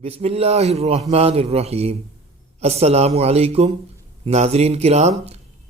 बिस्मिल्लाहिर्रहमानिर्रहीम। अस्सलामुअलैकुम नाजरीन किराम,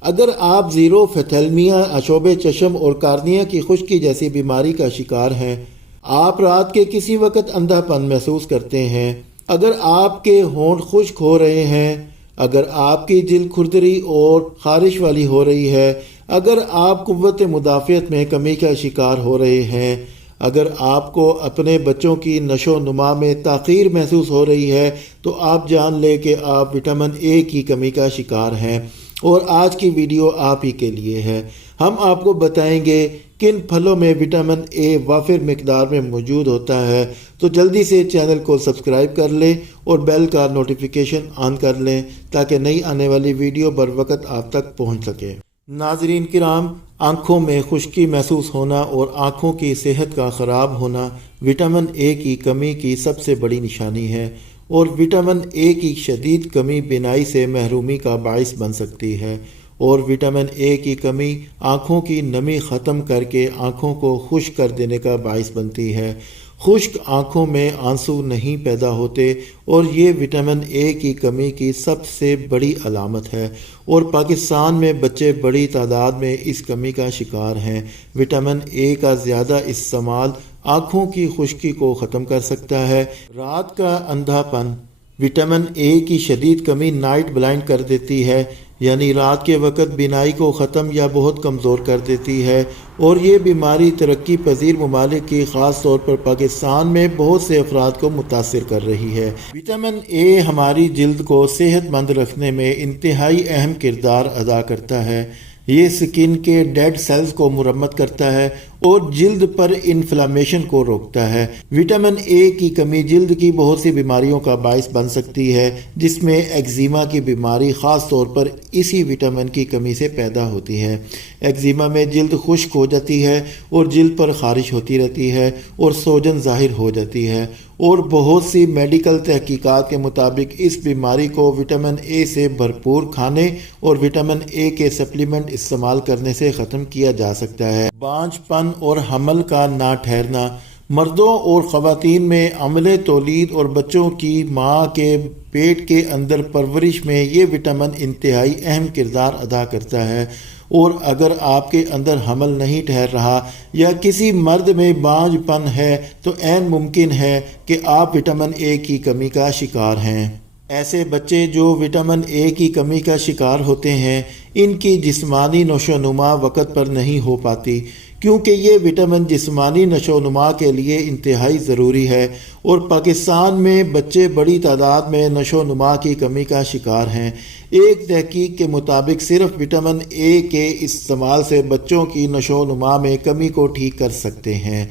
अगर आप ज़ीरोफ़ेथैल्मिया, अशोब चशम और कार्निया की खुश्की जैसी बीमारी का शिकार हैं, आप रात के किसी वक्त अंधापन महसूस करते हैं, अगर आपके होंठ खुश्क हो रहे हैं, अगर आपकी जिल्द खुरदरी और खारिश वाली हो रही है, अगर आप कुव्वत मुदाफ़ियत में कमी का शिकार हो रहे हैं, अगर आपको अपने बच्चों की नशो नुमा में ताख़ीर महसूस हो रही है, तो आप जान लें कि आप विटामिन ए की कमी का शिकार हैं। और आज की वीडियो आप ही के लिए है। हम आपको बताएंगे किन फलों में विटामिन ए वाफिर मिकदार में मौजूद होता है। तो जल्दी से चैनल को सब्सक्राइब कर लें और बेल का नोटिफिकेशन ऑन कर लें ताकि नई आने वाली वीडियो बर वक्त आप तक पहुंच सके। नाजरीन किराम, आँखों में खुश्की महसूस होना और आँखों की सेहत का ख़राब होना विटामिन ए की कमी की सबसे बड़ी निशानी है, और विटामिन ए की शदीद कमी बीनाई से महरूमी का बाइस बन सकती है। और विटामिन ए की कमी आँखों की नमी ख़त्म करके आँखों को खुश्क कर देने का बाइस बनती है। खुश्क आँखों में आंसू नहीं पैदा होते और ये विटामिन ए की कमी की सबसे बड़ी अलामत है, और पाकिस्तान में बच्चे बड़ी तादाद में इस कमी का शिकार हैं। विटामिन ए का ज़्यादा इस्तेमाल आँखों की खुश्की को ख़त्म कर सकता है। रात का अंधापन, विटामिन ए की शदीद कमी नाइट ब्लाइंड कर देती है, यानी रात के वक्त बीनाई को ख़त्म या बहुत कमज़ोर कर देती है, और ये बीमारी तरक्की पजीर ममालिक की ख़ास तौर पर पाकिस्तान में बहुत से अफराद को मुतासिर कर रही है। विटामिन ए हमारी जिल्द को सेहतमंद रखने में इंतहाई अहम किरदार अदा करता है। ये स्किन के डेड सेल्स को मुरम्मत करता है और जिल्द पर इन्फ्लामेशन को रोकता है। विटामिन ए की कमी जिल्द की बहुत सी बीमारियों का बाइस बन सकती है, जिसमें एक्जिमा की बीमारी ख़ास तौर पर इसी विटामिन की कमी से पैदा होती है। एक्जिमा में जिल्द खुश्क हो जाती है और जिल्द पर खारिश होती रहती है और सोजन ज़ाहिर हो जाती है, और बहुत सी मेडिकल तहकीकात के मुताबिक इस बीमारी को विटामिन ए से भरपूर खाने और विटामिन ए के सप्लीमेंट इस्तेमाल करने से ख़त्म किया जा सकता है। बांझपन और हमल का ना ठहरना, मर्दों और ख़वातीन में अमले तौलीद और बच्चों की माँ के पेट के अंदर परवरिश में ये विटामिन इंतहाई अहम किरदार अदा करता है। और अगर आपके अंदर हमल नहीं ठहर रहा या किसी मर्द में बांझपन है, तो ऐन मुमकिन है कि आप विटामिन ए की कमी का शिकार हैं। ऐसे बच्चे जो विटामिन ए की कमी का शिकार होते हैं, इनकी जिस्मानी नशोनुमा वक़्त पर नहीं हो पाती, क्योंकि ये विटामिन जिस्मानी नशोनुमा के लिए इंतहाई ज़रूरी है। और पाकिस्तान में बच्चे बड़ी तादाद में नशोनुमा की कमी का शिकार हैं। एक तहकीक के मुताबिक सिर्फ विटामिन ए के इस्तेमाल से बच्चों की नशोनुमा में कमी को ठीक कर सकते हैं।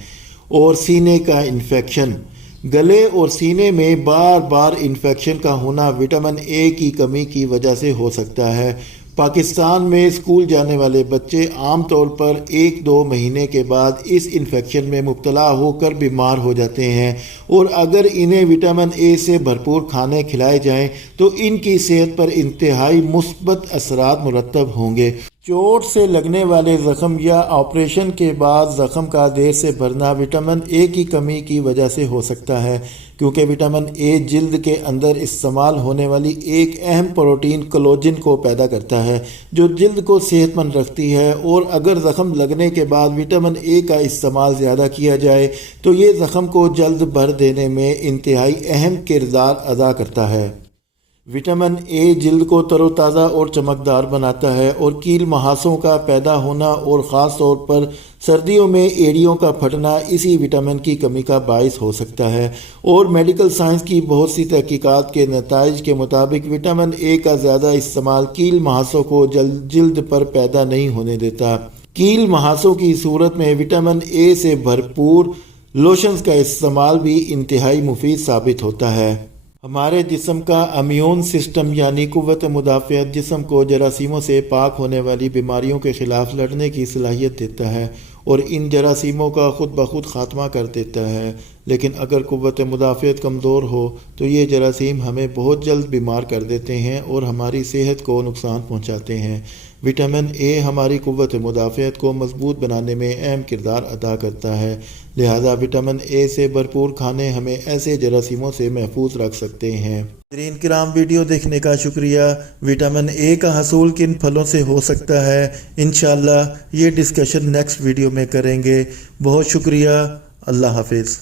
और सीने का इन्फेक्शन, गले और सीने में बार बार इन्फेक्शन का होना विटामिन ए की कमी की वजह से हो सकता है। पाकिस्तान में स्कूल जाने वाले बच्चे आम तौर पर 1-2 महीने के बाद इस इन्फेक्शन में मुब्तला होकर बीमार हो जाते हैं, और अगर इन्हें विटामिन ए से भरपूर खाने खिलाए जाएं तो इनकी सेहत पर इंतहाई मुस्बत असरात मुरतब होंगे। चोट से लगने वाले ज़ख़म या ऑपरेशन के बाद ज़ख़म का देर से भरना विटामिन ए की कमी की वजह से हो सकता है, क्योंकि विटामिन ए जिल्द के अंदर इस्तेमाल होने वाली एक अहम प्रोटीन कोलेजन को पैदा करता है, जो जिल्द को सेहतमंद रखती है। और अगर ज़ख़म लगने के बाद विटामिन ए का इस्तेमाल ज़्यादा किया जाए तो ये ज़ख़म को जल्द भर देने में इंतहाई अहम किरदार अदा करता है। विटामिन ए जिल्द को तरोताज़ा और चमकदार बनाता है, और कील महासों का पैदा होना और ख़ास तौर पर सर्दियों में एड़ियों का फटना इसी विटामिन की कमी का बाइस हो सकता है। और मेडिकल साइंस की बहुत सी तहकीकात के नताइज के मुताबिक विटामिन ए का ज़्यादा इस्तेमाल कील महासों को जिल्द पर पैदा नहीं होने देता। कील महासों की सूरत में विटामिन ए से भरपूर लोशंस का इस्तेमाल भी इंतहाई मुफीद साबित होता है। हमारे जिस्म का इम्यून सिस्टम यानी कुव्वत मुदाफ़ियत जिस्म को जरासीमों से पाक होने वाली बीमारियों के ख़िलाफ़ लड़ने की सलाहियत देता है, और इन जरासीमों का ख़ुद ब खुद ख़ात्मा कर देता है। लेकिन अगर कुव्वत मुदाफ़ियत कमज़ोर हो तो ये जरासीम हमें बहुत जल्द बीमार कर देते हैं और हमारी सेहत को नुकसान पहुँचाते हैं। विटामिन ए हमारी क़ुव्वत मुदाफ़अत को मजबूत बनाने में अहम किरदार अदा करता है, लिहाजा विटामिन ए से भरपूर खाने हमें ऐसे जरासीमों से महफूज रख सकते हैं। नाज़रीन किराम, वीडियो देखने का शुक्रिया। विटामिन ए का हसूल किन फलों से हो सकता है, इंशाअल्लाह ये डिस्कशन नेक्स्ट वीडियो में करेंगे। बहुत शुक्रिया। अल्लाह हाफिज़।